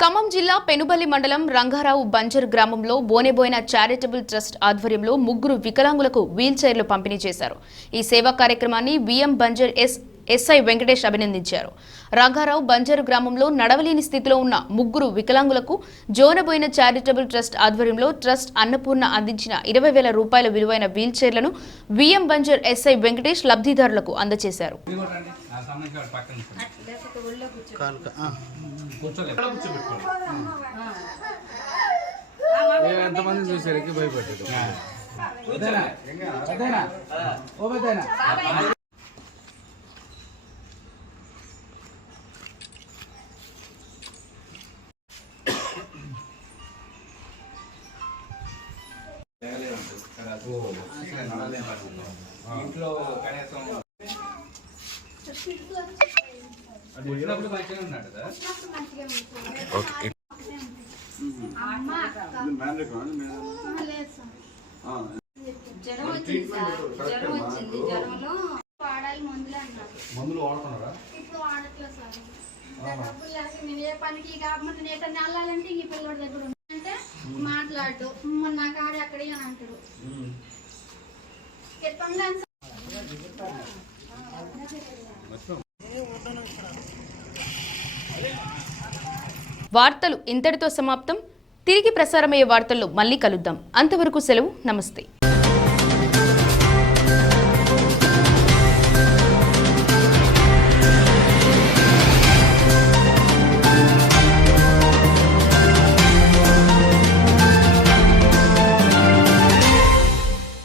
ఖమ్మం జిల్లా పెనుబల్లి మండలం రంగారావు బంజర్ గ్రామంలో బోనెబోయిన చారిటబుల్ ట్రస్ట్ ఆధ్వర్యంలో 3 వికలాంగులకు వీల్ చైర్లు పంపిణీ చేశారు. ఈ సేవా కార్యక్రమాన్ని బిఎం బంజర్ ఎస్ఐ వెంకటేష్ అభినందించారు. రంగారావు బంజర్ గ్రామంలో నడవలేని స్థితిలో ఉన్న 3 వికలాంగులకు జోనబోయిన చారిటబుల్ ట్రస్ట్ ఆధ్వర్యంలో ట్రస్ట్ అన్నపూర్ణ అందించిన 20,000 రూపాయల విలువైన wheel చైర్లను BM Banjar SI Venkatesh లబ్ధిదారులకు అందజేశారు. ఎంతమంది చూసేసరికి భయపడ్డాడు. ఇంట్లో కనీసం ఉన్నాడు కదా. మందులు వాడుతున్నారా? ఇప్పుడు వాడట్లేదు సార్. డబ్బులు లేక నేను ఏ పనికి కాబట్టి నేను ఎక్కడ వెళ్ళాలంటే ఈ పిల్లడి దగ్గర అంటే మాట్లాడు నా కాడ అక్కడే అని అంటాడు. వార్తలు ఇంతటితో సమాప్తం. తిరిగి ప్రసారమయ్యే వార్తల్లో మళ్ళీ కలుద్దాం. అంతవరకు సెలవు. నమస్తే.